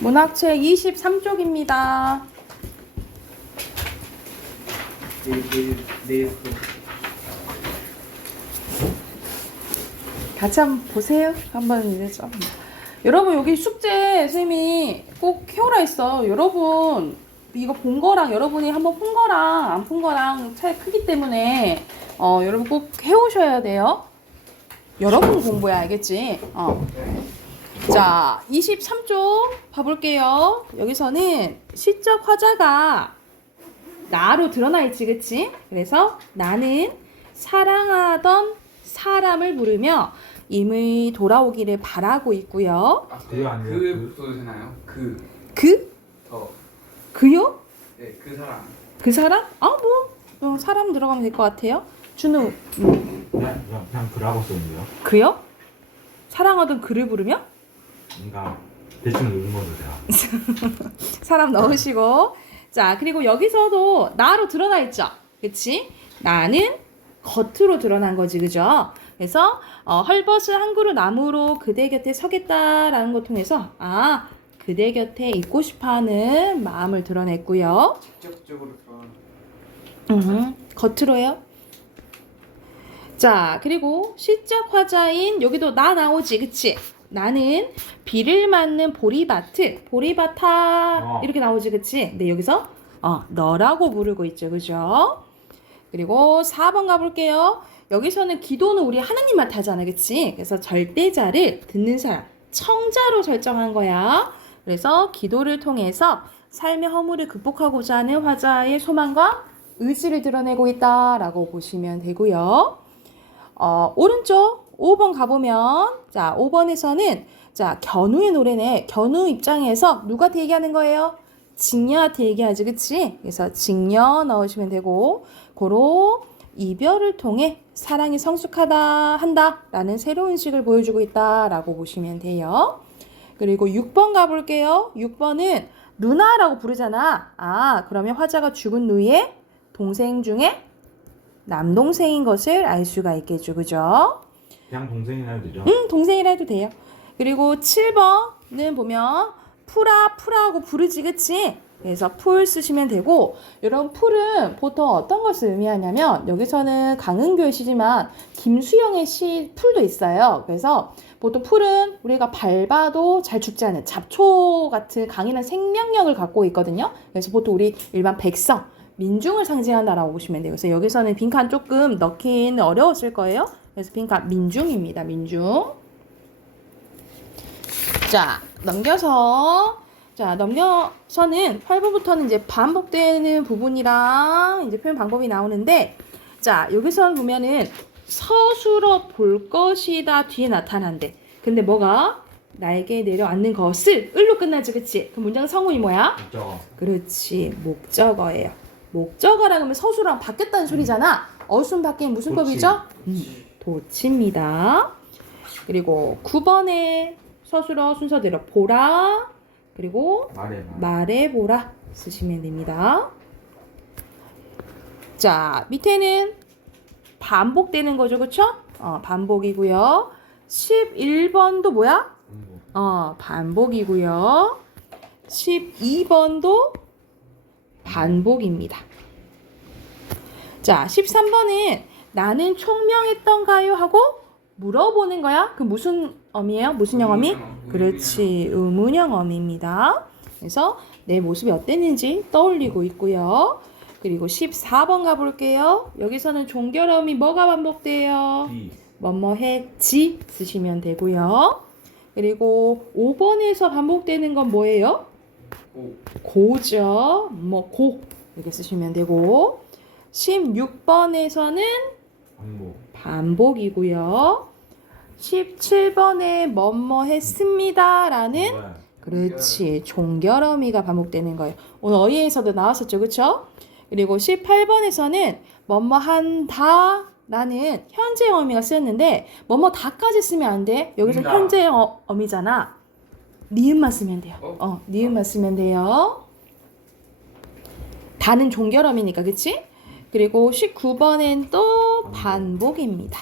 문학책 23쪽입니다. 네. 같이 한번 보세요. 한번 이제 좀. 여러분 여기 숙제 선생님이 꼭 해오라 했어. 여러분 이거 본 거랑 여러분이 한번 푼 거랑 안 푼 거랑 차이 크기 때문에 여러분 꼭 해오셔야 돼요. 여러분 공부야, 알겠지? 자, 23쪽 봐볼게요. 여기서는 시적 화자가 나로 드러나 있지, 그치? 그래서 나는 사랑하던 사람을 부르며 임의 돌아오기를 바라고 있고요. 그요 아니에요? 그 써도 되나요? 그? 그요? 네, 그 사람. 그 사람? 사람 들어가면 될 것 같아요. 준우, 그냥 그라고 썼는데요. 그요? 사랑하던 그를 부르며? 그러니까 대충 누른 거죠 제가. 사람 넣으시고. 자, 그리고 여기서도 나로 드러나 있죠? 그치? 나는 겉으로 드러난 거지, 그죠? 그래서 헐벗은 한 그루 나무로 그대 곁에 서겠다라는 것 통해서 그대 곁에 있고 싶어하는 마음을 드러냈고요. 직접적으로 들어가는. 겉으로요. 자, 그리고 시적 화자인 여기도 나 나오지, 그치? 나는 비를 맞는 보리밭아 이렇게 나오지, 그치? 근데 여기서 너라고 부르고 있죠, 그죠? 그리고 4번 가볼게요. 여기서는 기도는 우리 하나님한테 하잖아, 그치? 그래서 절대자를 듣는 사람, 청자로 설정한 거야. 그래서 기도를 통해서 삶의 허물을 극복하고자 하는 화자의 소망과 의지를 드러내고 있다라고 보시면 되고요. 오른쪽 5번 가보면, 자, 5번에서는, 자, 견우의 노래네. 견우 입장에서 누구한테 얘기하는 거예요? 직녀한테 얘기하지, 그치? 그래서 직녀 넣으시면 되고, 고로 이별을 통해 사랑이 한다라는 새로운 식을 보여주고 있다라고 보시면 돼요. 그리고 6번 가볼게요. 6번은 누나라고 부르잖아. 그러면 화자가 죽은 누이의 동생 중에 남동생인 것을 알 수가 있겠죠, 그죠? 그냥 동생이나 해도 되죠? 동생이라 해도 돼요. 그리고 7번은 보면 풀아 하고 부르지, 그치? 그래서 풀 쓰시면 되고, 여러분 풀은 보통 어떤 것을 의미하냐면, 여기서는 강은교의 시지만 김수영의 시 풀도 있어요. 그래서 보통 풀은 우리가 밟아도 잘 죽지 않는 잡초 같은 강인한 생명력을 갖고 있거든요. 그래서 보통 우리 일반 백성, 민중을 상징한다라고 보시면 돼요. 그래서 여기서는 빈칸 조금 넣기는 어려웠을 거예요. 그래서 빈칸 민중입니다. 민중. 자, 넘겨서는 8번부터는 이제 반복되는 부분이랑 이제 표현 방법이 나오는데, 자, 여기서 보면은 서술어 볼 것이다 뒤에 나타난대. 근데 뭐가? 날개 내려앉는 것을 을로 끝나지, 그치? 그 문장 성분이 뭐야? 목적어. 그렇지, 목적어예요. 목적어라 그러면 서술어랑 바뀌었다는 소리잖아. 어순 바뀐 무슨 도치. 법이죠? 도치입니다. 그리고 9번에 서술어 순서대로 보라, 그리고 말해보라 쓰시면 됩니다. 자, 밑에는 반복되는 거죠, 그쵸? 반복이고요. 11번도 뭐야? 반복이고요. 12번도 반복입니다. 자, 13번은 나는 총명했던가요? 하고 물어보는 거야. 그 무슨 어미예요? 무슨 영어미? 그렇지, 의문형 어미입니다. 그래서 내 모습이 어땠는지 떠올리고 있고요. 그리고 14번 가볼게요. 여기서는 종결어미 뭐가 반복돼요? 뭐뭐했지 쓰시면 되고요. 그리고 5번에서 반복되는 건 뭐예요? 고죠. 고 이렇게 쓰시면 되고, 16번에서는 반복이고요. 17번에 뭐뭐 했습니다라는 그렇지, 종결어미가 반복되는 거예요. 오늘 어휘에서도 나왔었죠, 그쵸? 그리고 18번에서는 뭐뭐 한다라는 현재 어미가 쓰였는데 뭐뭐 다까지 쓰면 안 돼. 여기서 현재 어미잖아. 니은만 쓰면 돼요. 니은만 쓰면 돼요. 다는 종결어미니까, 그치? 그리고 19번엔 또 반복입니다.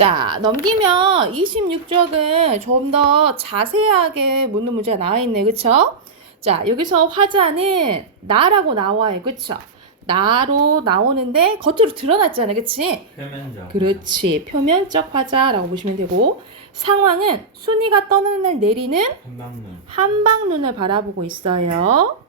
자, 넘기면 26쪽은 좀 더 자세하게 묻는 문제가 나와 있네. 그쵸? 자, 여기서 화자는 나라고 나와요. 그쵸? 나로 나오는데 겉으로 드러났잖아. 그치? 표면적. 그렇지. 표면적 화자라고 보시면 되고, 상황은 순이가 떠는 날 내리는 한방눈. 한방눈을 바라보고 있어요.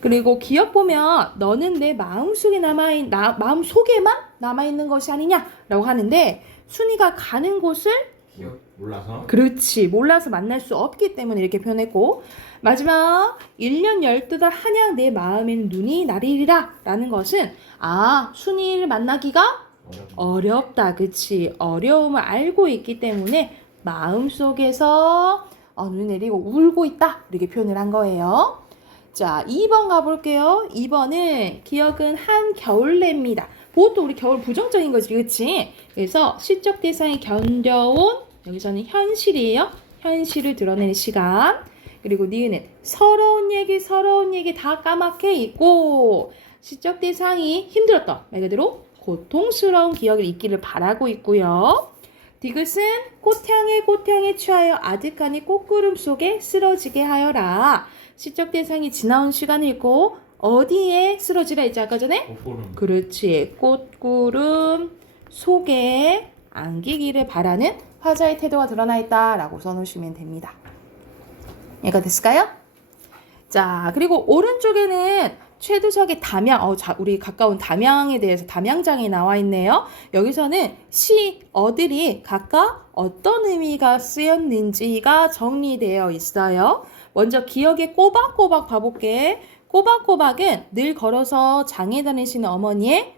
그리고 기억 보면 너는 내 마음속에 마음속에만 남아있는 것이 아니냐라고 하는데, 순이가 가는 곳을 기억. 몰라서. 그렇지, 몰라서 만날 수 없기 때문에 이렇게 표현했고, 마지막 1년 12달 한양 내 마음엔 눈이 나리리라 라는 것은, 순이를 만나기가 어렵다. 그치? 어려움을 알고 있기 때문에 마음속에서 눈이 내리고 울고 있다. 이렇게 표현을 한 거예요. 자, 2번 가볼게요. 2번은 기억은 한겨울내입니다. 보통 우리 겨울 부정적인 거지. 그치? 그래서 시적 대상이 견뎌온, 여기서는 현실이에요. 현실을 드러내는 시간. 그리고 니은은 서러운 얘기 다 까맣게 있고, 시적 대상이 힘들었던, 말 그대로 고통스러운 기억을 잊기를 바라고 있고요. 디귿은 꽃향에 취하여 아득하니 꽃구름 속에 쓰러지게 하여라. 시적 대상이 지나온 시간을 읽고 어디에 쓰러지라 했지 아까 전에? 꽃구름. 그렇지. 꽃구름 속에 안기기를 바라는 화자의 태도가 드러나 있다라고 써놓으시면 됩니다. 이해가 됐을까요? 자, 그리고 오른쪽에는 최두석의 담양, 우리 가까운 담양에 대해서 담양장이 나와 있네요. 여기서는 시어들이 각각 어떤 의미가 쓰였는지가 정리되어 있어요. 먼저 기억에 꼬박꼬박 봐볼게. 꼬박꼬박은 늘 걸어서 장에 다니시는 어머니의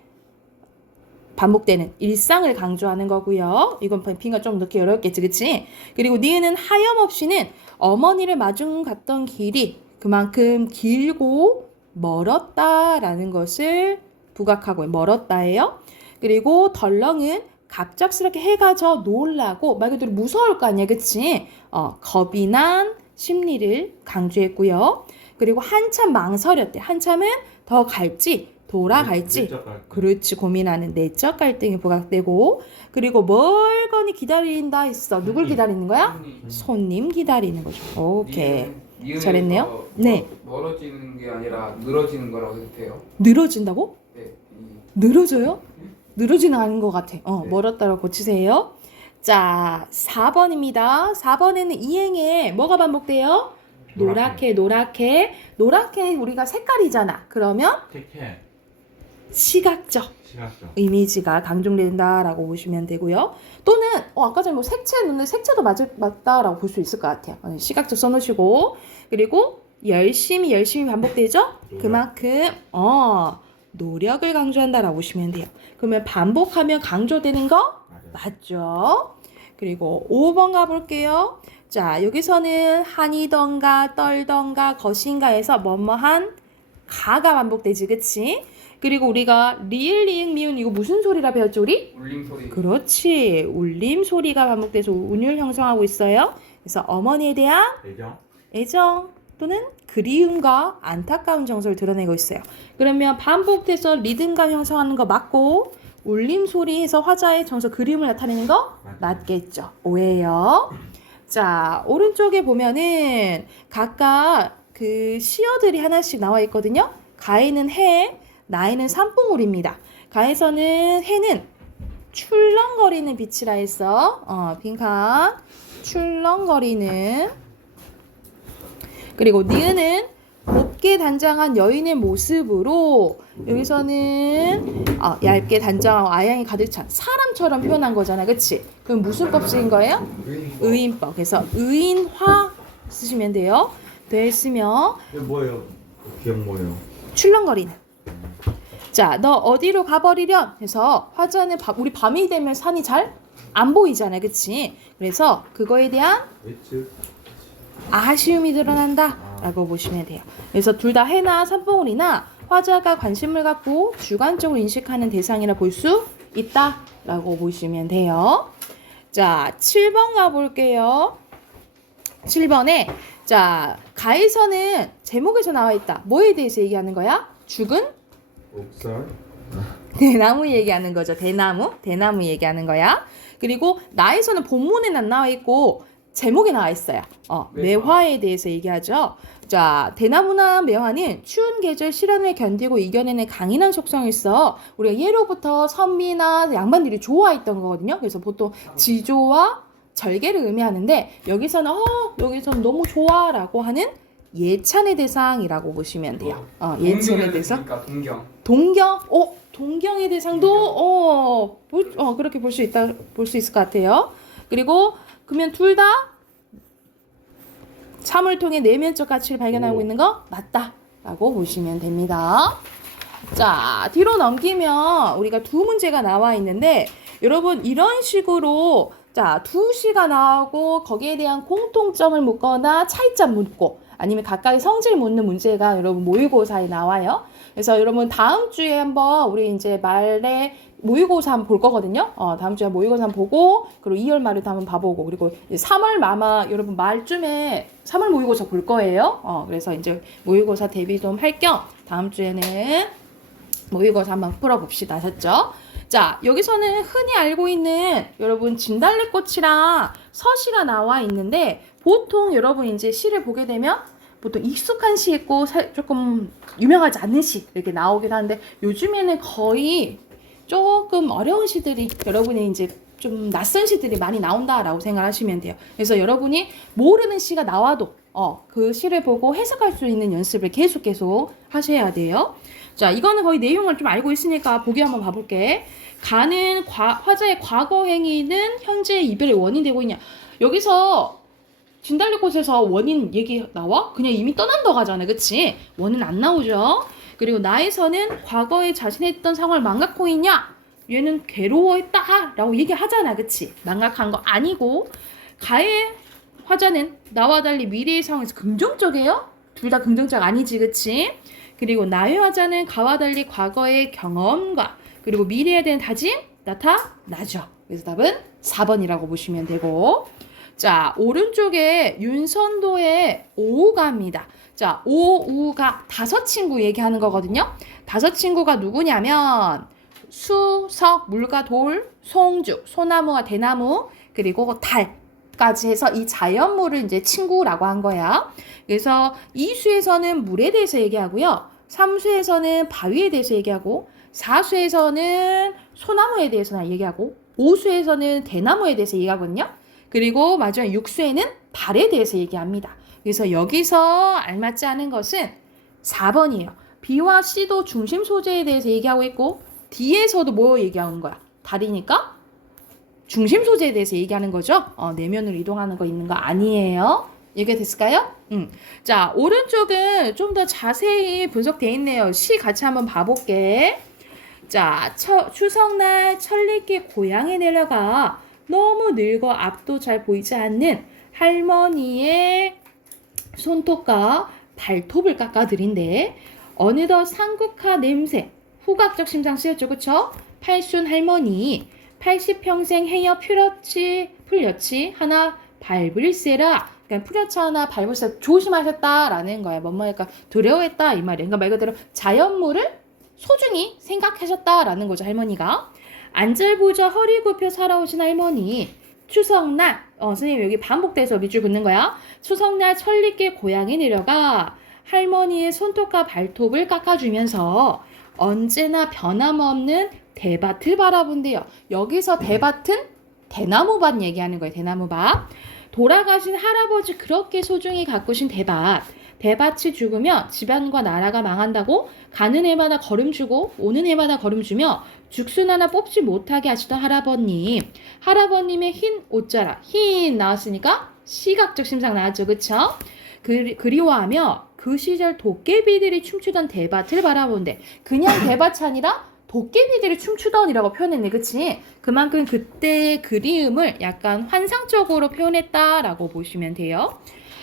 반복되는 일상을 강조하는 거고요. 이건 빈가 좀 넣기 어렵겠지, 그치? 그리고 니은은 하염없이는 어머니를 마중 갔던 길이 그만큼 길고 멀었다라는 것을 부각하고 멀었다예요. 그리고 덜렁은 갑작스럽게 해가 져 놀라고 말 그대로 무서울 거 아니야, 그치? 겁이 난 심리를 강조했고요. 그리고 한참 망설였대. 한참은 더 갈지 돌아갈지 내적 갈등. 그렇지 고민하는 내적 갈등이 부각되고, 그리고 멀거니 기다린다 했어. 누굴 기다리는 거야? 손님 기다리는 거죠. 오케이. 잘했네요. 네. 멀어지는 게 아니라 늘어지는 거라고 해도 돼요. 늘어진다고? 네. 늘어져요? 늘어지는 않은 것 같아. 네. 멀었다고 고치세요. 자, 4번입니다. 4번에는 이행에 뭐가 반복돼요? 노랗게. 노랗게 우리가 색깔이잖아. 그러면 택해. 시각적 이미지가 강조된다라고 보시면 되고요. 또는 아까 전에 뭐 색채였는데 색채도 맞다라고 볼 수 있을 것 같아요. 시각적 써놓으시고, 그리고 열심히 반복되죠? 노력. 그만큼 노력을 강조한다라고 보시면 돼요. 그러면 반복하면 강조되는 거 맞죠? 그리고 5번 가볼게요. 자, 여기서는 한이던가 떨던가 것인가에서 뭐뭐한 가가 반복되지, 그치? 그리고 우리가 리을, 리응, 미운 이거 무슨 소리라 배웠죠, 우리? 울림 소리. 그렇지. 울림 소리가 반복돼서 운율 형성하고 있어요. 그래서 어머니에 대한 애정 또는 그리움과 안타까운 정서를 드러내고 있어요. 그러면 반복돼서 리듬감 형성하는 거 맞고, 울림 소리에서 화자의 정서 그리움을 나타내는 거 맞겠죠. 오해요. 자, 오른쪽에 보면은 각각 그 시어들이 하나씩 나와 있거든요. 가에는 해, 나에는 산봉우리입니다. 가에서는 해는 출렁거리는 빛이라 해서 빈칸 출렁거리는, 그리고 니은은 곱게 단장한 여인의 모습으로, 여기서는 얇게 단장하고 아양이 가득 찬 사람처럼 표현한 거잖아, 그치? 그럼 무슨 법 쓰인 거예요? 의인법. 그래서 의인화 쓰시면 돼요. 됐으면 이게 뭐예요? 기억 뭐예요? 출렁거리는. 자, 너 어디로 가버리련? 해서 화자는 우리 밤이 되면 산이 잘 안 보이잖아, 그치? 그래서 그거에 대한 아쉬움이 드러난다 라고 보시면 돼요. 그래서 둘 다 해나 산봉우리나 화자가 관심을 갖고 주관적으로 인식하는 대상이라 볼 수 있다 라고 보시면 돼요. 자, 7번 가볼게요. 7번에 자, 가에서는 제목에서 나와 있다. 뭐에 대해서 얘기하는 거야? 죽은? 옥설. 대나무 얘기하는 거죠. 대나무 얘기하는 거야. 그리고 나에서는 본문에는 안 나와 있고 제목에 나와 있어요. 매화에 대해서 얘기하죠. 자, 대나무나 매화는 추운 계절 시련을 견디고 이겨내는 강인한 속성이 있어. 우리가 예로부터 선비나 양반들이 좋아했던 거거든요. 그래서 보통 지조와 절개를 의미하는데 여기서는 너무 좋아라고 하는 예찬의 대상이라고 보시면 돼요. 예찬의 대상. 동경. 동경의 대상도 그렇게 볼 수 있을 것 같아요. 그리고 그러면 둘 다 참을 통해 내면적 가치를 발견하고 있는 거 맞다라고 보시면 됩니다. 자, 뒤로 넘기면 우리가 두 문제가 나와 있는데 여러분 이런 식으로 자, 두 시가 나오고 거기에 대한 공통점을 묻거나 차이점 묻고 아니면 각각의 성질 묻는 문제가 여러분 모의고사에 나와요. 그래서 여러분 다음 주에 한번 우리 이제 말에 모의고사 한번 볼 거거든요. 다음 주에 모의고사 한번 보고 그리고 2월 말에도 한번 봐보고 그리고 3월 아마 여러분 말쯤에 3월 모의고사 볼 거예요. 그래서 이제 모의고사 대비 좀 할 겸 다음 주에는 모의고사 한번 풀어봅시다. 아셨죠? 자, 여기서는 흔히 알고 있는 여러분 진달래꽃이랑 서시가 나와 있는데 보통 여러분 이제 시를 보게 되면 보통 익숙한 시 있고 조금 유명하지 않은 시 이렇게 나오긴 하는데 요즘에는 거의 조금 어려운 시들이 여러분이 이제 좀 낯선 시들이 많이 나온다라고 생각하시면 돼요. 그래서 여러분이 모르는 시가 나와도 그 시를 보고 해석할 수 있는 연습을 계속 하셔야 돼요. 자, 이거는 거의 내용을 좀 알고 있으니까 보기 한번 봐볼게. 가는 화자의 과거 행위는 현재의 이별의 원인이 되고 있냐. 여기서 진달래꽃에서 원인 얘기 나와? 그냥 이미 떠난다고 하잖아. 그치? 원인 안 나오죠. 그리고 나에서는 과거에 자신이 했던 상황을 망각하고 있냐? 얘는 괴로워했다 라고 얘기하잖아. 그치? 망각한 거 아니고 가의 화자는 나와 달리 미래의 상황에서 긍정적이에요? 둘 다 긍정적 아니지. 그치? 그리고 나의 화자는 가와 달리 과거의 경험과 그리고 미래에 대한 다짐 나타나죠. 그래서 답은 4번이라고 보시면 되고 자, 오른쪽에 윤선도의 오우가입니다. 자, 오우가 5친구 얘기하는 거거든요. 5친구가 누구냐면 수, 석, 물과 돌, 송주, 소나무와 대나무, 그리고 달까지 해서 이 자연물을 이제 친구라고 한 거야. 그래서 이 수에서는 물에 대해서 얘기하고요. 3수에서는 바위에 대해서 얘기하고 4수에서는 소나무에 대해서 얘기하고 5수에서는 대나무에 대해서 얘기하거든요. 그리고 마지막 6수에는 달에 대해서 얘기합니다. 그래서 여기서 알맞지 않은 것은 4번이에요. B와 C도 중심 소재에 대해서 얘기하고 있고 D에서도 뭐 얘기하는 거야? 달이니까 중심 소재에 대해서 얘기하는 거죠. 내면으로 이동하는 거 있는 거 아니에요. 얘기가 됐을까요? 자, 오른쪽은 좀 더 자세히 분석되어 있네요. 시 같이 한번 봐볼게. 자, 추석날 천리길 고향에 내려가 너무 늙어 앞도 잘 보이지 않는 할머니의 손톱과 발톱을 깎아드린대. 어느덧 삼국화 냄새, 후각적 심상 쓰였죠. 그쵸? 팔순 할머니, 80평생 헤어 풀렸지 하나 밟을세라. 그러니까 풀려치 하나 밟을세 조심하셨다라는 거야. 뭐뭐니까 두려워했다 이 말이야. 그러니까 말 그대로 자연물을 소중히 생각하셨다라는 거죠. 할머니가. 안절부절 허리 굽혀 살아오신 할머니. 추석날 선생님 여기 반복돼서 밑줄 긋는 거야. 추석날 천리길 고향에 내려가 할머니의 손톱과 발톱을 깎아주면서 언제나 변함없는 대밭을 바라본대요. 여기서 대밭은 대나무밭 얘기하는 거예요. 대나무밭. 돌아가신 할아버지 그렇게 소중히 가꾸신 대밭. 대밭이 죽으면 집안과 나라가 망한다고 가는 해마다 걸음 주고 오는 해마다 걸음 주며 죽순 하나 뽑지 못하게 하시던 할아버님. 할아버님의 흰 옷자락. 흰 나왔으니까 시각적 심상 나왔죠. 그쵸? 그리워하며 그 시절 도깨비들이 춤추던 대밭을 바라본대. 그냥 대밭이 아니라 도깨비들이 춤추던이라고 표현했네. 그치? 그만큼 그때의 그리움을 약간 환상적으로 표현했다라고 보시면 돼요.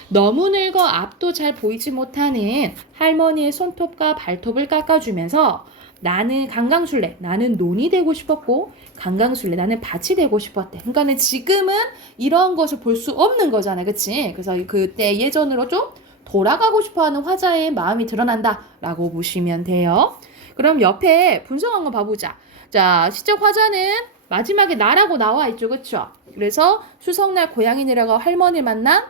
너무 늙어 앞도 잘 보이지 못하는 할머니의 손톱과 발톱을 깎아주면서 나는 강강술래, 나는 논이 되고 싶었고 강강술래, 나는 밭이 되고 싶었대. 그러니까는 지금은 이런 것을 볼 수 없는 거잖아. 그치? 그래서 그때 예전으로 좀 돌아가고 싶어하는 화자의 마음이 드러난다라고 보시면 돼요. 그럼 옆에 분석한 거 봐보자. 자, 시적 화자는 마지막에 나라고 나와 있죠. 그쵸? 그래서 추석날 고향에 내려가 할머니를 만난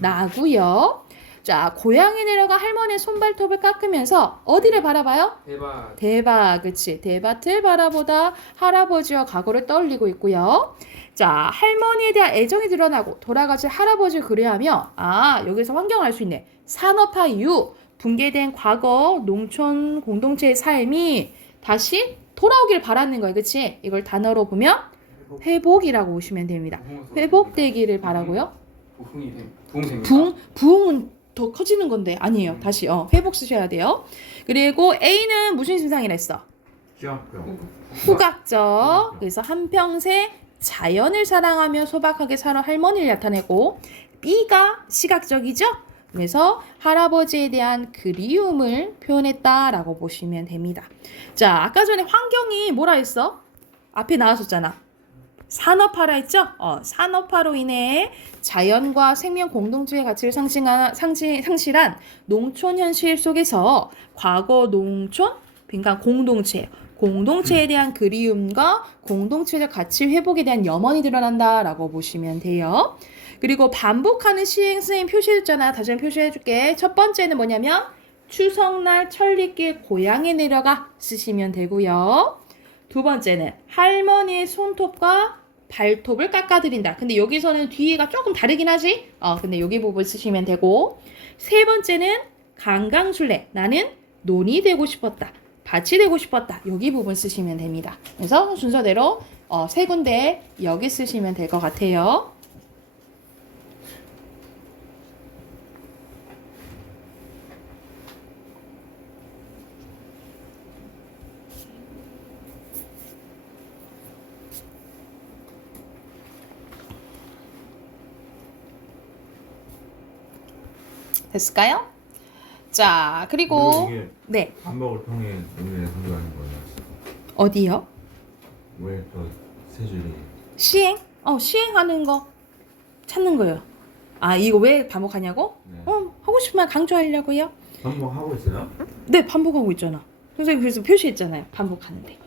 나고요. 자, 고향에 내려가 할머니의 손발톱을 깎으면서 어디를 바라봐요? 대박. 대박, 그치? 대밭을 바라보다 할아버지와 과거를 떠올리고 있고요. 자, 할머니에 대한 애정이 드러나고 돌아가신 할아버지를 그리하며 여기서 환경을 알 수 있네. 산업화 이후 붕괴된 과거 농촌 공동체의 삶이 다시 돌아오길 바라는 거예요. 그치? 이걸 단어로 보면 회복이라고 보시면 됩니다. 회복되기를 바라고요. 부흥 부흥은 더 커지는 건데 아니에요. 다시 회복 쓰셔야 돼요. 그리고 A는 무슨 증상이라 했어? 시합병. 후각적. 그래서 한평생 자연을 사랑하며 소박하게 살아 할머니를 나타내고 B가 시각적이죠. 그래서 할아버지에 대한 그리움을 표현했다라고 보시면 됩니다. 자, 아까 전에 환경이 뭐라 했어? 앞에 나왔었잖아. 산업화라 했죠? 산업화로 인해 자연과 생명 공동체의 가치를 상실한 농촌 현실 속에서 과거 농촌, 그러니까 공동체에 대한 그리움과 공동체적 가치 회복에 대한 염원이 드러난다라고 보시면 돼요. 그리고 반복하는 시행 선생님 표시해줬잖아. 다시 한번 표시해줄게. 첫 번째는 뭐냐면 추석날 천리길 고향에 내려가 쓰시면 되고요. 두 번째는 할머니의 손톱과 발톱을 깎아드린다. 근데 여기서는 뒤에가 조금 다르긴 하지? 근데 여기 부분 쓰시면 되고. 세 번째는 강강술래. 나는 논이 되고 싶었다. 밭이 되고 싶었다. 여기 부분 쓰시면 됩니다. 그래서 순서대로 세 군데 여기 쓰시면 될 것 같아요. 됐을까요? 자, 그리고 이게 네, 반복을 통해 우리를 강조하는 거예요. 어디요? 왜 또 세 줄이? 시행? 시행하는 거 찾는 거예요. 이거 왜 반복하냐고? 네. 하고 싶으면 강조하려고요. 반복하고 있어요? 네, 반복하고 있잖아. 선생님 그래서 표시했잖아요. 반복하는데.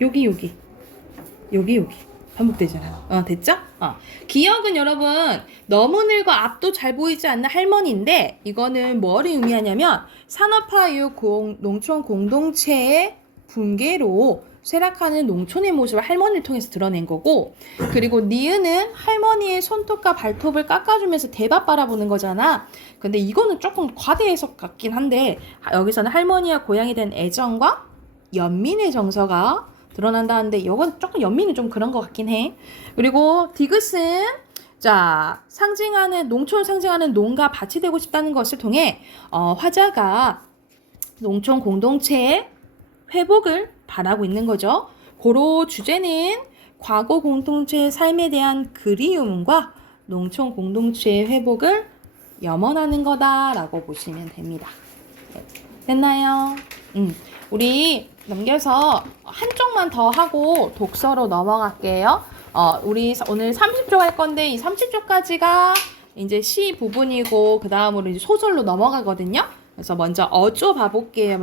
여기. 반복되잖아요. 됐죠? 기억은 여러분 너무 늙어 앞도 잘 보이지 않는 할머니인데 이거는 뭐를 의미하냐면 산업화 이후 농촌 공동체의 붕괴로 쇠락하는 농촌의 모습을 할머니를 통해서 드러낸 거고, 그리고 니은은 할머니의 손톱과 발톱을 깎아주면서 대밭 바라보는 거잖아. 근데 이거는 조금 과대 해석 같긴 한데 여기서는 할머니와 고향에 대한 애정과 연민의 정서가 드러난다는데 이건 조금 연민은 좀 그런 것 같긴 해. 그리고 디귿은 농촌을 상징하는 농가 밭이 되고 싶다는 것을 통해 화자가 농촌 공동체의 회복을 바라고 있는 거죠. 고로 주제는 과거 공동체의 삶에 대한 그리움과 농촌 공동체의 회복을 염원하는 거다라고 보시면 됩니다. 됐나요? 우리 넘겨서 한쪽만 더 하고 독서로 넘어갈게요. 우리 오늘 30쪽 할 건데 이 30쪽까지가 이제 시 부분이고 그 다음으로 이제 소설로 넘어가거든요. 그래서 먼저 어조 봐볼게요.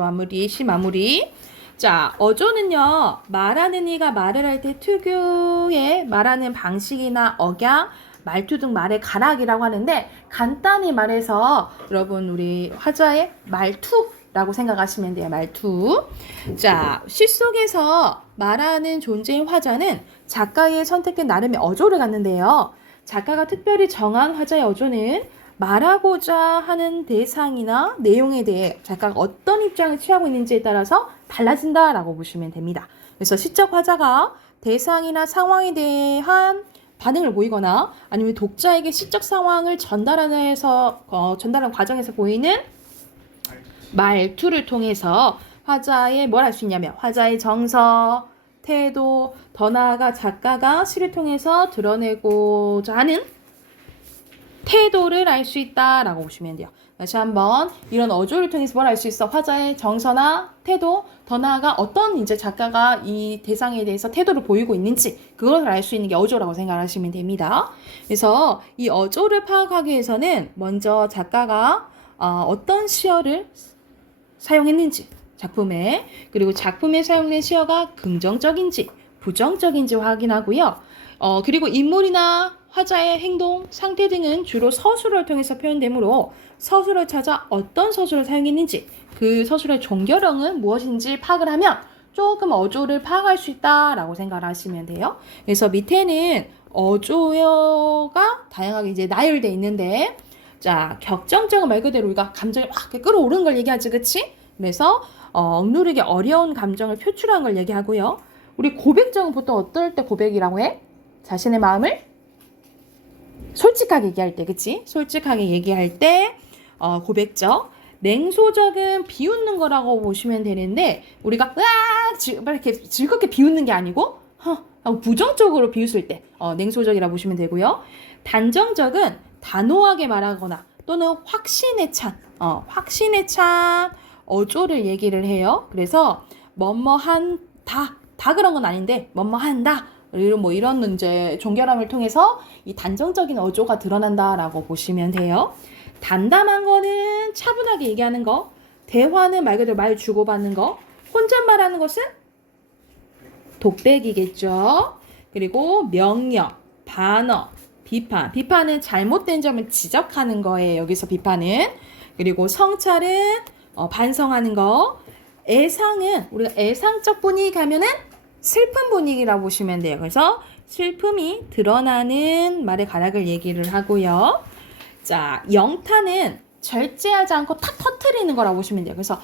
시 마무리. 자, 어조는요, 말하는 이가 말을 할 때 특유의 말하는 방식이나 억양, 말투 등 말의 가락이라고 하는데 간단히 말해서 여러분 우리 화자의 말투라고 생각하시면 돼요. 말투. 자, 시 속에서 말하는 존재인 화자는 작가의 선택된 나름의 어조를 갖는데요. 작가가 특별히 정한 화자의 어조는 말하고자 하는 대상이나 내용에 대해 작가가 어떤 입장을 취하고 있는지에 따라서 달라진다라고 보시면 됩니다. 그래서 시적 화자가 대상이나 상황에 대한 반응을 보이거나 아니면 독자에게 시적 상황을 전달하는 과정에서 보이는 말투를 통해서 화자의 뭘 할 수 있냐면 화자의 정서, 태도, 더 나아가 작가가 시를 통해서 드러내고자 하는 태도를 알 수 있다라고 보시면 돼요. 다시 한번 이런 어조를 통해서 뭘 알 수 있어? 화자의 정서나 태도, 더 나아가 어떤 이제 작가가 이 대상에 대해서 태도를 보이고 있는지 그걸 알 수 있는 게 어조라고 생각하시면 됩니다. 그래서 이 어조를 파악하기 위해서는 먼저 작가가 어떤 시어를 사용했는지 작품에, 그리고 작품에 사용된 시어가 긍정적인지 부정적인지 확인하고요. 그리고 인물이나 화자의 행동, 상태 등은 주로 서술어를 통해서 표현되므로 서술어를 찾아 어떤 서술을 사용했는지, 그 서술의 종결형은 무엇인지 파악을 하면 조금 어조를 파악할 수 있다라고 생각을 하시면 돼요. 그래서 밑에는 어조가 다양하게 이제 나열되어 있는데, 자, 격정적은 말 그대로 우리가 감정이 막 이렇게 끌어오르는 걸 얘기하지, 그치? 그래서 억누르기 어려운 감정을 표출한 걸 얘기하고요. 우리 고백적은 보통 어떨 때 고백이라고 해? 자신의 마음을 솔직하게 얘기할 때, 그치? 솔직하게 얘기할 때 고백적. 냉소적은 비웃는 거라고 보시면 되는데, 우리가 이렇게 즐겁게 비웃는 게 아니고 부정적으로 비웃을 때 냉소적이라고 보시면 되고요. 단정적은 단호하게 말하거나 또는 확신에 찬 어조를 얘기를 해요. 그래서 뭐뭐한다, 다 그런 건 아닌데 뭐뭐한다, 이런 이제 종결함을 통해서 이 단정적인 어조가 드러난다라고 보시면 돼요. 담담한 거는 차분하게 얘기하는 거, 대화는 말 그대로 말 주고받는 거, 혼잣말하는 것은 독백이겠죠. 그리고 명령, 반어, 비판은 잘못된 점을 지적하는 거예요. 여기서 비판은. 그리고 성찰은 반성하는 거. 애상은 우리가 애상적 분위기 가면은 슬픈 분위기라고 보시면 돼요. 그래서 슬픔이 드러나는 말의 가락을 얘기를 하고요. 자, 영탄은 절제하지 않고 탁 터트리는 거라고 보시면 돼요. 그래서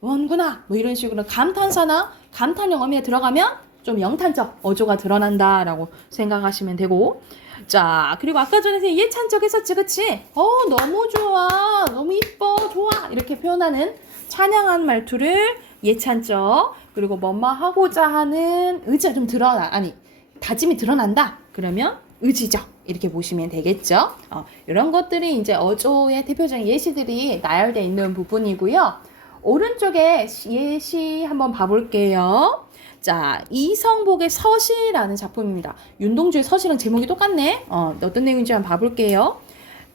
원구나 이런 식으로 감탄사나 감탄형 어미에 들어가면 좀 영탄적 어조가 드러난다라고 생각하시면 되고, 자, 그리고 아까 전에 예찬적 했었지, 그치? 너무 좋아, 너무 이뻐, 좋아, 이렇게 표현하는 찬양한 말투를 예찬적. 그리고 하고자 하는 의지가 좀 다짐이 드러난다, 그러면 의지적, 이렇게 보시면 되겠죠. 이런 것들이 이제 어조의 대표적인 예시들이 나열되어 있는 부분이고요. 오른쪽에 예시 한번 봐볼게요. 자, 이성복의 서시라는 작품입니다. 윤동주의 서시랑 제목이 똑같네. 어떤 내용인지 한번 봐볼게요.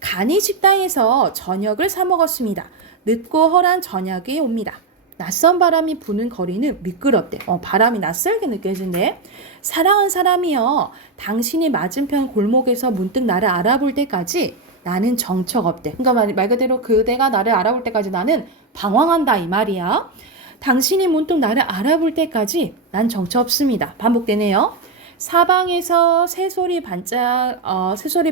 간이 식당에서 저녁을 사 먹었습니다. 늦고 허란 저녁이 옵니다. 낯선 바람이 부는 거리는 미끄럽대. 바람이 낯설게 느껴진대. 사랑한 사람이여, 당신이 맞은편 골목에서 문득 나를 알아볼 때까지 나는 정처 없대. 그러니까 말 그대로 그대가 나를 알아볼 때까지 나는 방황한다, 이 말이야. 당신이 문득 나를 알아볼 때까지 난 정처 없습니다. 반복되네요. 사방에서 새소리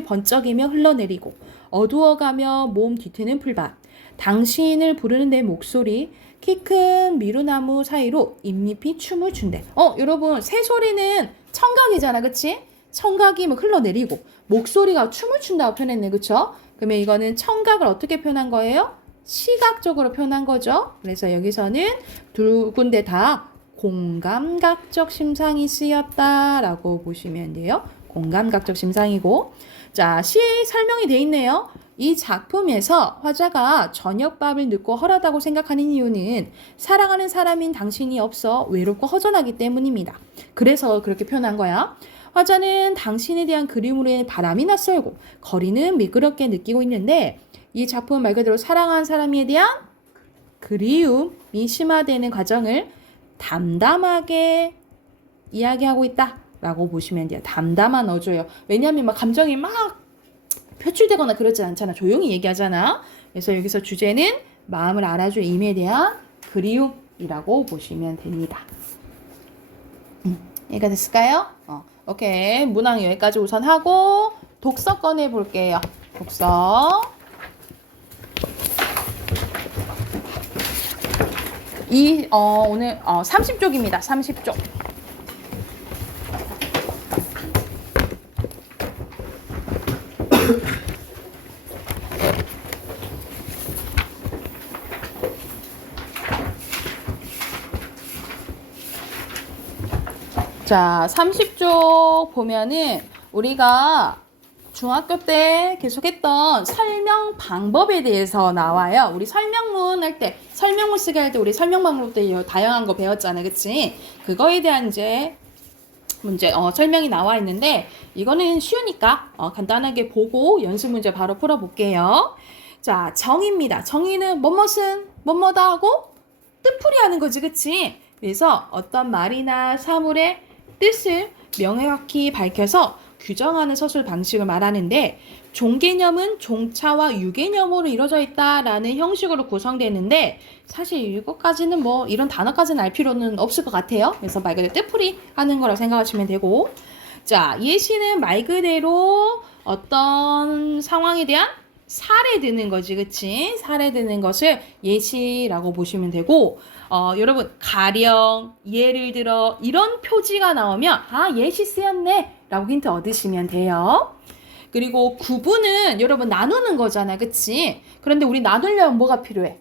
번쩍이며 흘러내리고 어두워가며 몸 뒤트는 풀밭. 당신을 부르는 내 목소리, 키 큰 미루나무 사이로 잎잎이 춤을 춘대. 여러분, 새소리는 청각이잖아, 그치? 청각이 흘러내리고 목소리가 춤을 춘다고 표현했네, 그쵸? 그러면 이거는 청각을 어떻게 표현한 거예요? 시각적으로 표현한 거죠. 그래서 여기서는 두 군데 다 공감각적 심상이 쓰였다라고 보시면 돼요. 공감각적 심상이고, 자, 시 설명이 돼 있네요. 이 작품에서 화자가 저녁밥을 늦고 허하다고 생각하는 이유는 사랑하는 사람인 당신이 없어 외롭고 허전하기 때문입니다. 그래서 그렇게 표현한 거야. 화자는 당신에 대한 그리움으로 인해 바람이 낯설고 거리는 미끄럽게 느끼고 있는데, 이 작품 말 그대로 사랑하는 사람에 대한 그리움이 심화되는 과정을 담담하게 이야기하고 있다라고 보시면 돼요. 담담한 어조예요. 왜냐하면 감정이 막 표출되거나 그러지 않잖아. 조용히 얘기하잖아. 그래서 여기서 주제는 마음을 알아줄 임에 대한 그리움이라고 보시면 됩니다. 이해가 됐을까요? 오케이. 문항 여기까지 우선 하고 독서 꺼내 볼게요. 독서. 오늘 30쪽입니다. 30쪽. 자, 30쪽 보면은 우리가 중학교 때 계속했던 설명 방법에 대해서 나와요. 우리 설명문 할 때, 설명문 쓰게 할 때 우리 설명 방법 때 다양한 거 배웠잖아, 그치? 그거에 대한 이제 문제, 설명이 나와 있는데, 이거는 쉬우니까 간단하게 보고 연습 문제 바로 풀어볼게요. 자, 정의입니다. 정의는 뭐뭇은 뭐뭐다 하고 뜻풀이 하는 거지, 그치? 그래서 어떤 말이나 사물의 뜻을 명확히 밝혀서 규정하는 서술 방식을 말하는데 종개념은 종차와 유개념으로 이루어져 있다라는 형식으로 구성되는데 사실 이것까지는 뭐 이런 단어까지는 알 필요는 없을 것 같아요. 그래서 말 그대로 뜻풀이 하는 거라고 생각하시면 되고 자, 예시는 말 그대로 어떤 상황에 대한 사례 드는 거지, 그치? 사례 드는 것을 예시라고 보시면 되고, 여러분, 가령, 예를 들어, 이런 표지가 나오면, 아, 예시 쓰였네. 라고 힌트 얻으시면 돼요. 그리고 구분은 여러분 나누는 거잖아, 그치? 그런데 우리 나누려면 뭐가 필요해?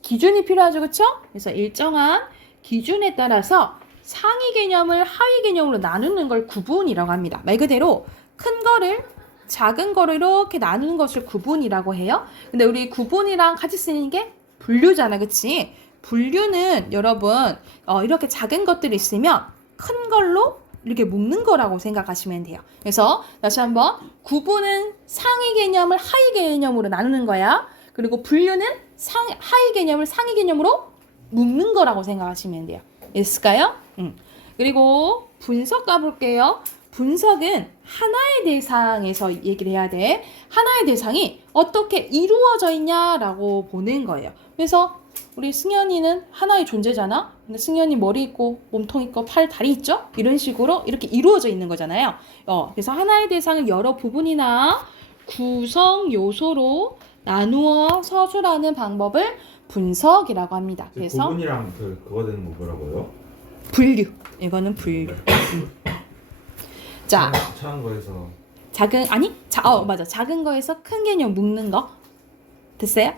기준이 필요하죠, 그쵸? 그래서 일정한 기준에 따라서 상위 개념을 하위 개념으로 나누는 걸 구분이라고 합니다. 말 그대로 큰 거를 작은 거로 이렇게 나누는 것을 구분이라고 해요. 근데 우리 구분이랑 같이 쓰는 게 분류잖아, 그치? 분류는 여러분 이렇게 작은 것들이 있으면 큰 걸로 이렇게 묶는 거라고 생각하시면 돼요. 그래서 다시 한번 구분은 상위 개념을 하위 개념으로 나누는 거야. 그리고 분류는 하위 개념을 상위 개념으로 묶는 거라고 생각하시면 돼요. 됐을까요? 그리고 분석 가볼게요. 분석은 하나의 대상에서 얘기를 해야 돼. 하나의 대상이 어떻게 이루어져 있냐라고 보는 거예요. 그래서 우리 승현이는 하나의 존재잖아. 근데 승현이 머리 있고 몸통 있고 팔, 다리 있죠? 이런 식으로 이렇게 이루어져 있는 거잖아요. 그래서 하나의 대상을 여러 부분이나 구성 요소로 나누어 서술하는 방법을 분석이라고 합니다. 그래서 구분이랑 그거 되는 거 뭐라고요? 분류. 이거는 분류. 자, 작은 거에서 맞아. 작은 거에서 큰 개념 묶는 거. 됐어요?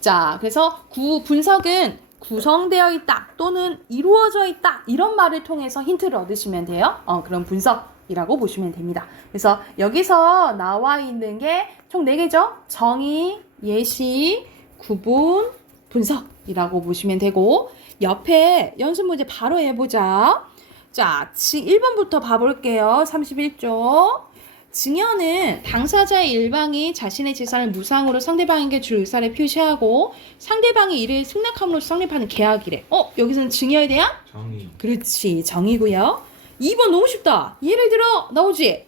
자, 그래서 분석은 구성되어 있다 또는 이루어져 있다 이런 말을 통해서 힌트를 얻으시면 돼요. 그럼 분석이라고 보시면 됩니다. 그래서 여기서 나와 있는 게 총 4개죠. 정의, 예시, 구분, 분석이라고 보시면 되고 옆에 연습 문제 바로 해보자. 자, 1번부터 봐볼게요. 31쪽. 증여는 당사자의 일방이 자신의 재산을 무상으로 상대방에게 줄 의사를 표시하고 상대방이 이를 승낙함으로 성립하는 계약이래. 여기서는 증여에 대한? 정의. 그렇지, 정의고요. 2번 너무 쉽다. 예를 들어 나오지?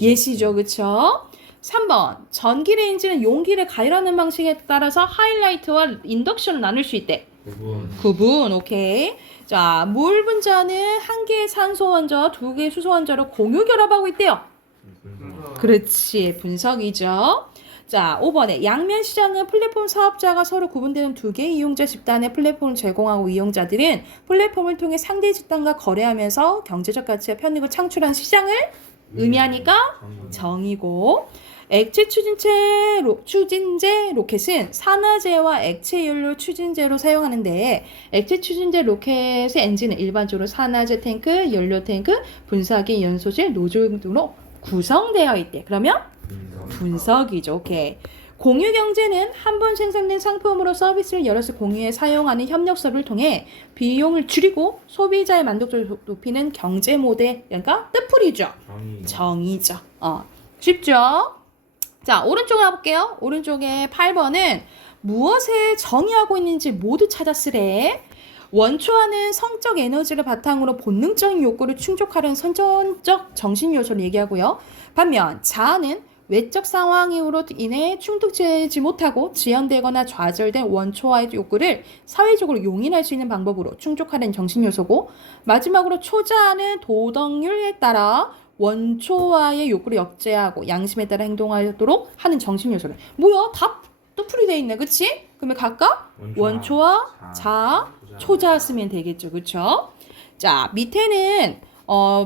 예시죠, 그쵸? 3번 전기레인지는 용기를 가열하는 방식에 따라서 하이라이트와 인덕션을 나눌 수 있대. 구분, 오케이. 자, 물 분자는 1개의 산소 원자와 2개의 수소 원자로 공유 결합하고 있대요. 그렇지, 분석이죠. 자, 5번에 양면 시장은 플랫폼 사업자가 서로 구분되는 2개의 이용자 집단의 플랫폼을 제공하고 이용자들은 플랫폼을 통해 상대 집단과 거래하면서 경제적 가치와 편익을 창출한 시장을 의미하니까 정의고, 액체 추진제 로켓은 산화제와 액체 연료 추진제로 사용하는데 액체 추진제 로켓의 엔진은 일반적으로 산화제 탱크, 연료 탱크, 분사기, 연소실, 노즐 등으로 구성되어 있대. 그러면 분석이죠. 오케이. 공유 경제는 한 번 생산된 상품으로 서비스를 여럿이 공유해 사용하는 협력 사업을 통해 비용을 줄이고 소비자의 만족도를 높이는 경제 모델, 그러니까 뜻풀이죠. 정의죠. 쉽죠? 자, 오른쪽 가볼게요. 오른쪽에 8번은 무엇을 정의하고 있는지 모두 찾아 쓰래. 원초와는 성적 에너지를 바탕으로 본능적인 욕구를 충족하려는 선천적 정신 요소를 얘기하고요. 반면 자아는 외적 상황으로 인해 충족되지 못하고 지연되거나 좌절된 원초와의 욕구를 사회적으로 용인할 수 있는 방법으로 충족하는 정신 요소고, 마지막으로 초자아는 도덕률에 따라 원초와의 욕구를 역제하고 양심에 따라 행동하도록 하는 정신 요소를. 뭐야? 다 뜻풀이 돼 있네, 그치? 그러면 각각 원초와 자아, 초자아 쓰면 되겠죠, 그쵸? 자, 밑에는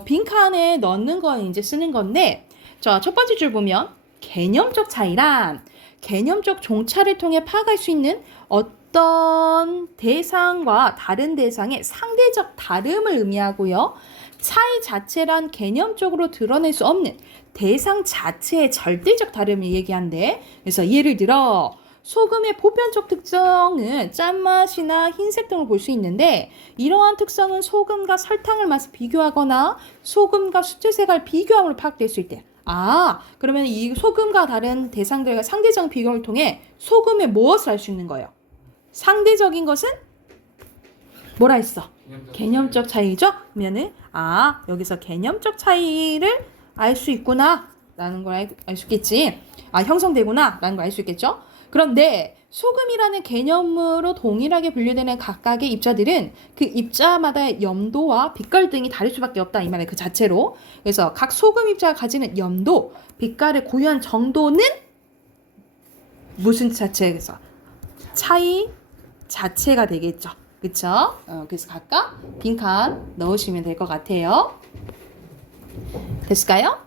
빈칸에 넣는 거 이제 쓰는 건데, 자, 첫 번째 줄 보면 개념적 차이란 개념적 종차를 통해 파악할 수 있는 어떤 대상과 다른 대상의 상대적 다름을 의미하고요. 차이 자체란 개념적으로 드러낼 수 없는 대상 자체의 절대적 다름을 얘기한대. 그래서 예를 들어 소금의 보편적 특성은 짠맛이나 흰색 등을 볼 수 있는데 이러한 특성은 소금과 설탕을 맛을 비교하거나 소금과 수채색을 비교함으로 파악될 수 있대. 그러면 이 소금과 다른 대상들과 상대적 비교를 통해 소금의 무엇을 알 수 있는 거예요? 상대적인 것은 뭐라 했어? 개념적 차이죠? 그러면은 여기서 개념적 차이를 알 수 있구나 라는 걸 알 수 있겠지. 형성되구나 라는 걸 알 수 있겠죠. 그런데 소금이라는 개념으로 동일하게 분류되는 각각의 입자들은 그 입자마다의 염도와 빛깔 등이 다를 수밖에 없다 이 말이에요. 그 자체로. 그래서 각 소금 입자가 가지는 염도, 빛깔의 고유한 정도는 무슨 자체에서 차이 자체가 되겠죠. 그쵸? 그래서 각각 빈칸 넣으시면 될 것 같아요. 됐을까요?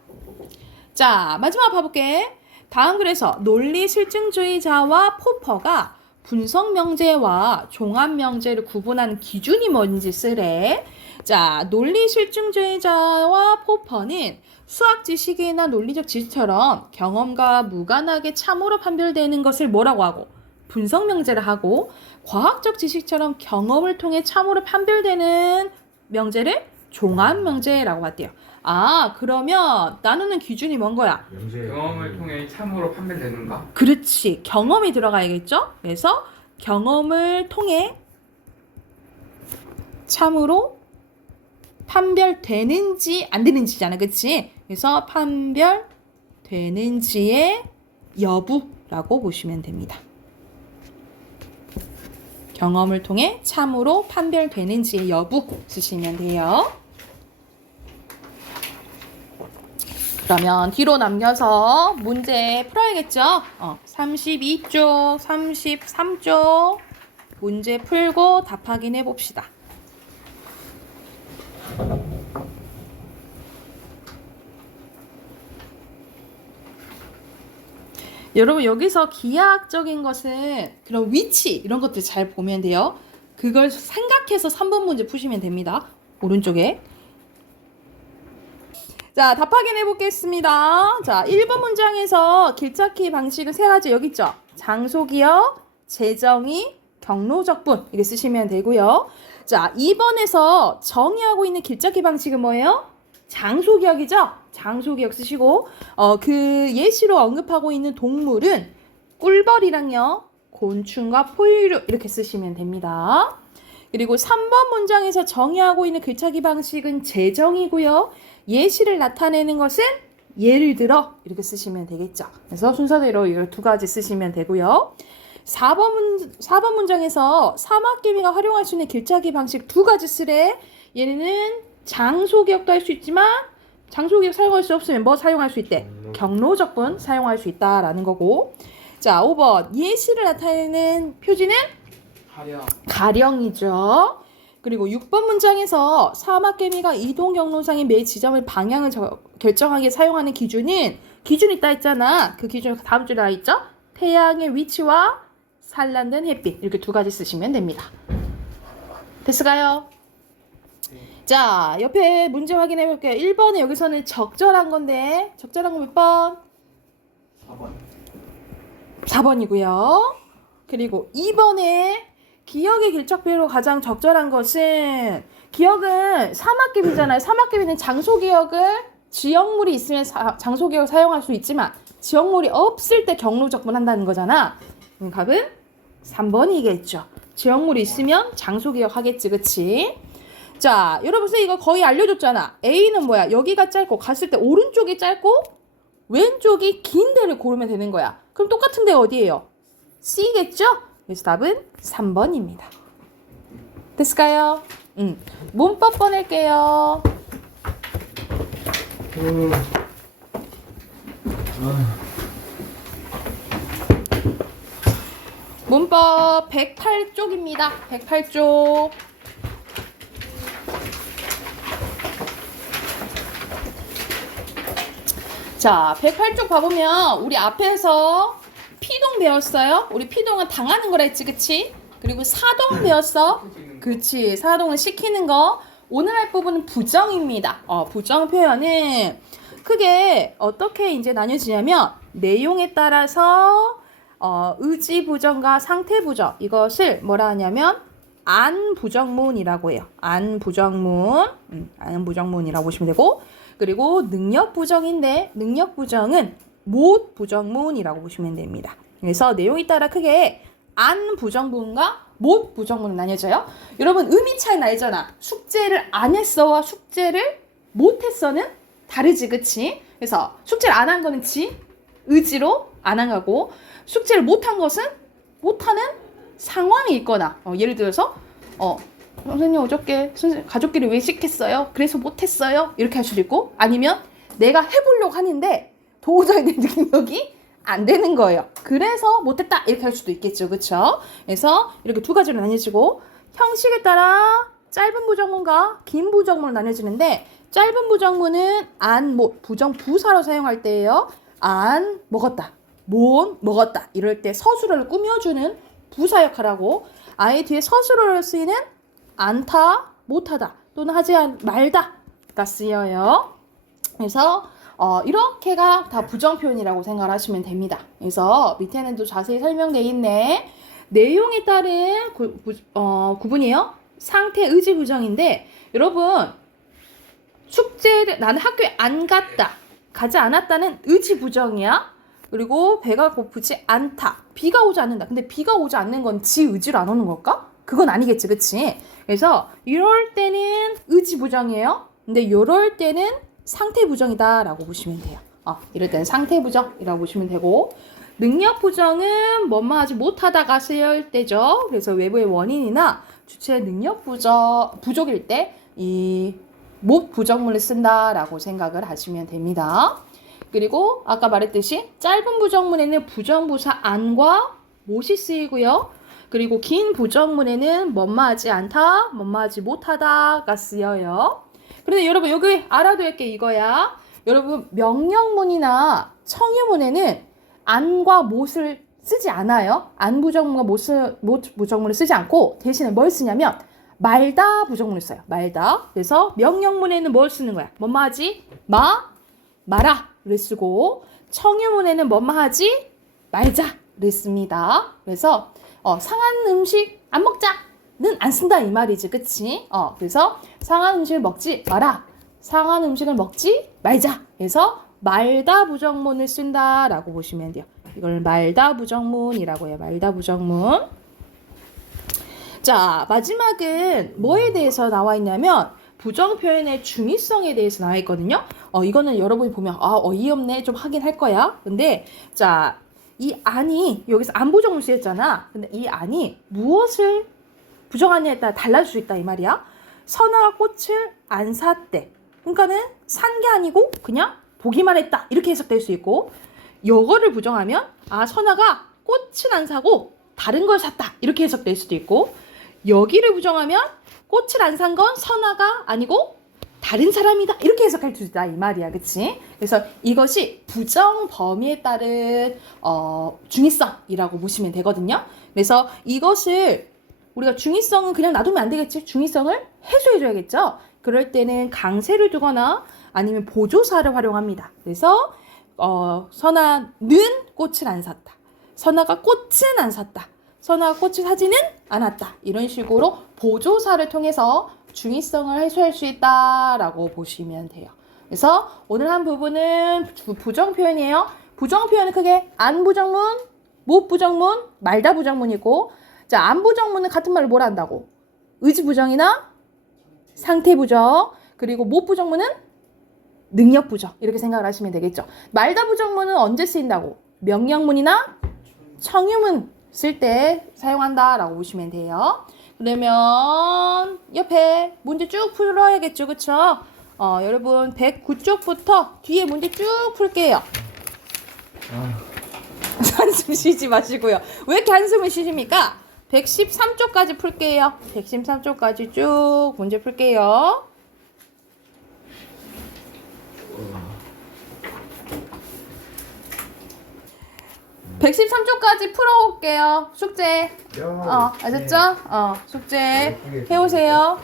자, 마지막 봐볼게. 다음 글에서 논리 실증주의자와 포퍼가 분석 명제와 종합 명제를 구분하는 기준이 뭔지 쓰래. 자, 논리 실증주의자와 포퍼는 수학 지식이나 논리적 지식처럼 경험과 무관하게 참으로 판별되는 것을 뭐라고 하고? 분석 명제를 하고, 과학적 지식처럼 경험을 통해 참으로 판별되는 명제를 종합 명제라고 했대요. 그러면 나누는 기준이 뭔 거야? 경험을 통해 참으로 판별되는가? 그렇지. 경험이 들어가야겠죠? 그래서 경험을 통해 참으로 판별되는지 안 되는지잖아. 그치? 그래서 판별되는지의 여부라고 보시면 됩니다. 경험을 통해 참으로 판별되는지의 여부 쓰시면 돼요. 그러면 뒤로 남겨서 문제 풀어야겠죠? 32쪽, 33쪽 문제 풀고 답 확인해 봅시다. 여러분 여기서 기하학적인 것은 그런 위치 이런 것들 잘 보면 돼요. 그걸 생각해서 3번 문제 푸시면 됩니다. 오른쪽에. 자, 답 확인해 보겠습니다. 자, 1번 문장에서 길찾기 방식은 세 가지 여기 있죠. 장소기억, 재정의, 경로적분 이렇게 쓰시면 되고요. 자, 2번에서 정의하고 있는 길찾기 방식은 뭐예요? 장소기억이죠? 장소기억 쓰시고 그 예시로 언급하고 있는 동물은 꿀벌이랑요. 곤충과 포유류 이렇게 쓰시면 됩니다. 그리고 3번 문장에서 정의하고 있는 글찾기 방식은 재정이고요. 예시를 나타내는 것은 예를 들어 이렇게 쓰시면 되겠죠. 그래서 순서대로 이걸 두 가지 쓰시면 되고요. 4번 문장에서 사막개미가 활용할 수 있는 길찾기 방식 두 가지 쓰래. 얘는 장소기억도 할 수 있지만 장소기억 사용할 수 없으면 뭐 사용할 수 있대? 경로적분 사용할 수 있다라는 거고. 자, 5번 예시를 나타내는 표지는 가령이죠. 그리고 6번 문장에서 사막개미가 이동 경로상의 매 지점의 방향을 결정하게 사용하는 기준이 있다 했잖아. 그 기준이 다음 줄에 나 있죠? 태양의 위치와 산란된 햇빛 이렇게 두 가지 쓰시면 됩니다. 됐을까요? 자, 옆에 문제 확인해 볼게요. 1번에 여기서는 적절한 건데 적절한 거 몇 번? 4번이고요. 그리고 2번에 기억의 길적표로 가장 적절한 것은 기억은 사막개미잖아요. 사막개미는 장소기억을 지역물이 있으면 장소기억을 사용할 수 있지만 지역물이 없을 때 경로적분 한다는 거잖아. 답은 3번이겠죠. 지역물이 있으면 장소기억 하겠지. 그치? 자, 여러분 이거 거의 알려줬잖아. A는 뭐야? 여기가 짧고 갔을 때 오른쪽이 짧고 왼쪽이 긴 데를 고르면 되는 거야. 그럼 똑같은 데 어디예요? C겠죠? 그래서 답은 3번입니다. 됐을까요? 문법 보낼게요. 문법 108쪽입니다. 108쪽. 자, 108쪽 봐보면 우리 앞에서 피동 배웠어요. 우리 피동은 당하는 거라 했지, 그치? 그리고 사동 배웠어. 그치, 사동은 시키는 거. 오늘 할 부분은 부정입니다. 부정 표현은 크게 어떻게 이제 나뉘어지냐면 내용에 따라서 의지 부정과 상태 부정 이것을 뭐라 하냐면 안부정문이라고 해요. 안부정문. 안부정문이라고 보시면 되고, 그리고 능력부정인데 능력부정은 못부정문이라고 보시면 됩니다. 그래서 내용에 따라 크게 안부정문과 못부정문으로 나뉘어져요. 여러분 의미 차이 나잖아. 숙제를 안 했어와 숙제를 못 했어는 다르지, 그치? 그래서 숙제를 안 한 거는 지 의지로 안 한 거고, 숙제를 못 한 것은 못하는 상황이 있거나, 예를 들어서 선생님 어저께 가족끼리 외식했어요. 그래서 못했어요. 이렇게 할 수도 있고, 아니면 내가 해보려고 하는데 도저히 내 능력이 안 되는 거예요. 그래서 못했다 이렇게 할 수도 있겠죠, 그렇죠? 그래서 이렇게 두 가지로 나뉘어지고, 형식에 따라 짧은 부정문과 긴 부정문으로 나뉘어지는데, 짧은 부정문은 안, 못, 부정 부사로 사용할 때예요. 안 먹었다, 못 먹었다 이럴 때 서술어를 꾸며주는 부사 역할하고, 아예 뒤에 서술어를 쓰이는 않다, 못하다 또는 하지 말다가 쓰여요. 그래서 이렇게가 다 부정 표현이라고 생각을 하시면 됩니다. 그래서 밑에는 또 자세히 설명되어 있네. 내용에 따른 구분이에요. 상태 의지 부정인데, 여러분 숙제를 나는 학교에 안 갔다, 가지 않았다는 의지 부정이야. 그리고 배가 고프지 않다, 비가 오지 않는다. 근데 비가 오지 않는 건 지 의지로 안 오는 걸까? 그건 아니겠지, 그치? 그래서 이럴 때는 의지 부정이에요. 근데 이럴 때는 상태 부정이다 라고 보시면 돼요. 이럴 때는 상태 부정이라고 보시면 되고, 능력 부정은 뭐뭐 하지 못하다가 쓰일 때죠. 그래서 외부의 원인이나 주체의 능력 부족일 때 이 못 부정문을 쓴다라고 생각을 하시면 됩니다. 그리고 아까 말했듯이 짧은 부정문에는 부정부사 안과 못이 쓰이고요. 그리고 긴 부정문에는 뭐뭐하지 않다, 뭐뭐하지 못하다가 쓰여요. 그런데 여러분 여기 알아둘 게 이거야. 여러분 명령문이나 청유문에는 안과 못을 쓰지 않아요. 안 부정문과 못 부정문을 쓰지 않고 대신에 뭘 쓰냐면 말다 부정문을 써요. 말다. 그래서 명령문에는 뭘 쓰는 거야? 뭐뭐하지 마라를 쓰고, 청유문에는 뭐뭐하지 말자를 씁니다. 그래서 상한 음식 안 먹자는 안 쓴다 이 말이지, 그치? 그래서 상한 음식을 먹지 마라, 상한 음식을 먹지 말자. 그래서 말다 부정문을 쓴다라고 보시면 돼요. 이걸 말다 부정문이라고 해요. 말다 부정문. 자, 마지막은 뭐에 대해서 나와 있냐면 부정 표현의 중의성에 대해서 나와 있거든요. 이거는 여러분이 보면 어이없네 좀 하긴 할 거야. 근데 자, 이 안이 여기서 안 부정문 쓰였잖아. 근데 이 안이 무엇을 부정하냐에 따라 달라질 수 있다 이 말이야. 선아가 꽃을 안 샀대. 그러니까는 산 게 아니고 그냥 보기만 했다 이렇게 해석될 수 있고, 요거를 부정하면 선아가 꽃은 안 사고 다른 걸 샀다 이렇게 해석될 수도 있고, 여기를 부정하면 꽃을 안 산 건 선아가 아니고 다른 사람이다 이렇게 해석할 수 있다 이 말이야, 그치? 그래서 이것이 부정 범위에 따른 중의성이라고 보시면 되거든요. 그래서 이것을 우리가 중의성은 그냥 놔두면 안 되겠지. 중의성을 해소해줘야겠죠. 그럴 때는 강세를 두거나 아니면 보조사를 활용합니다. 그래서 선아는 꽃을 안 샀다, 선아가 꽃은 안 샀다, 선아가 꽃을 사지는 않았다, 이런 식으로 보조사를 통해서 중의성을 해소할 수 있다라고 보시면 돼요. 그래서 오늘 한 부분은 부정 표현이에요. 부정 표현은 크게 안 부정문, 못 부정문, 말다 부정문이고, 자, 안 부정문은 같은 말을 뭐라 한다고? 의지 부정이나 상태 부정, 그리고 못 부정문은 능력 부정 이렇게 생각을 하시면 되겠죠. 말다 부정문은 언제 쓰인다고? 명령문이나 청유문 쓸 때 사용한다라고 보시면 돼요. 그러면 옆에 문제 쭉 풀어야겠죠, 그쵸? 여러분 109쪽부터 뒤에 문제 쭉 풀게요. 한숨 쉬지 마시고요. 왜 이렇게 한숨을 쉬십니까? 113쪽까지 풀게요. 113쪽까지 쭉 문제 풀게요. 113쪽까지 풀어올게요. 숙제. 아셨죠? 숙제 해오세요.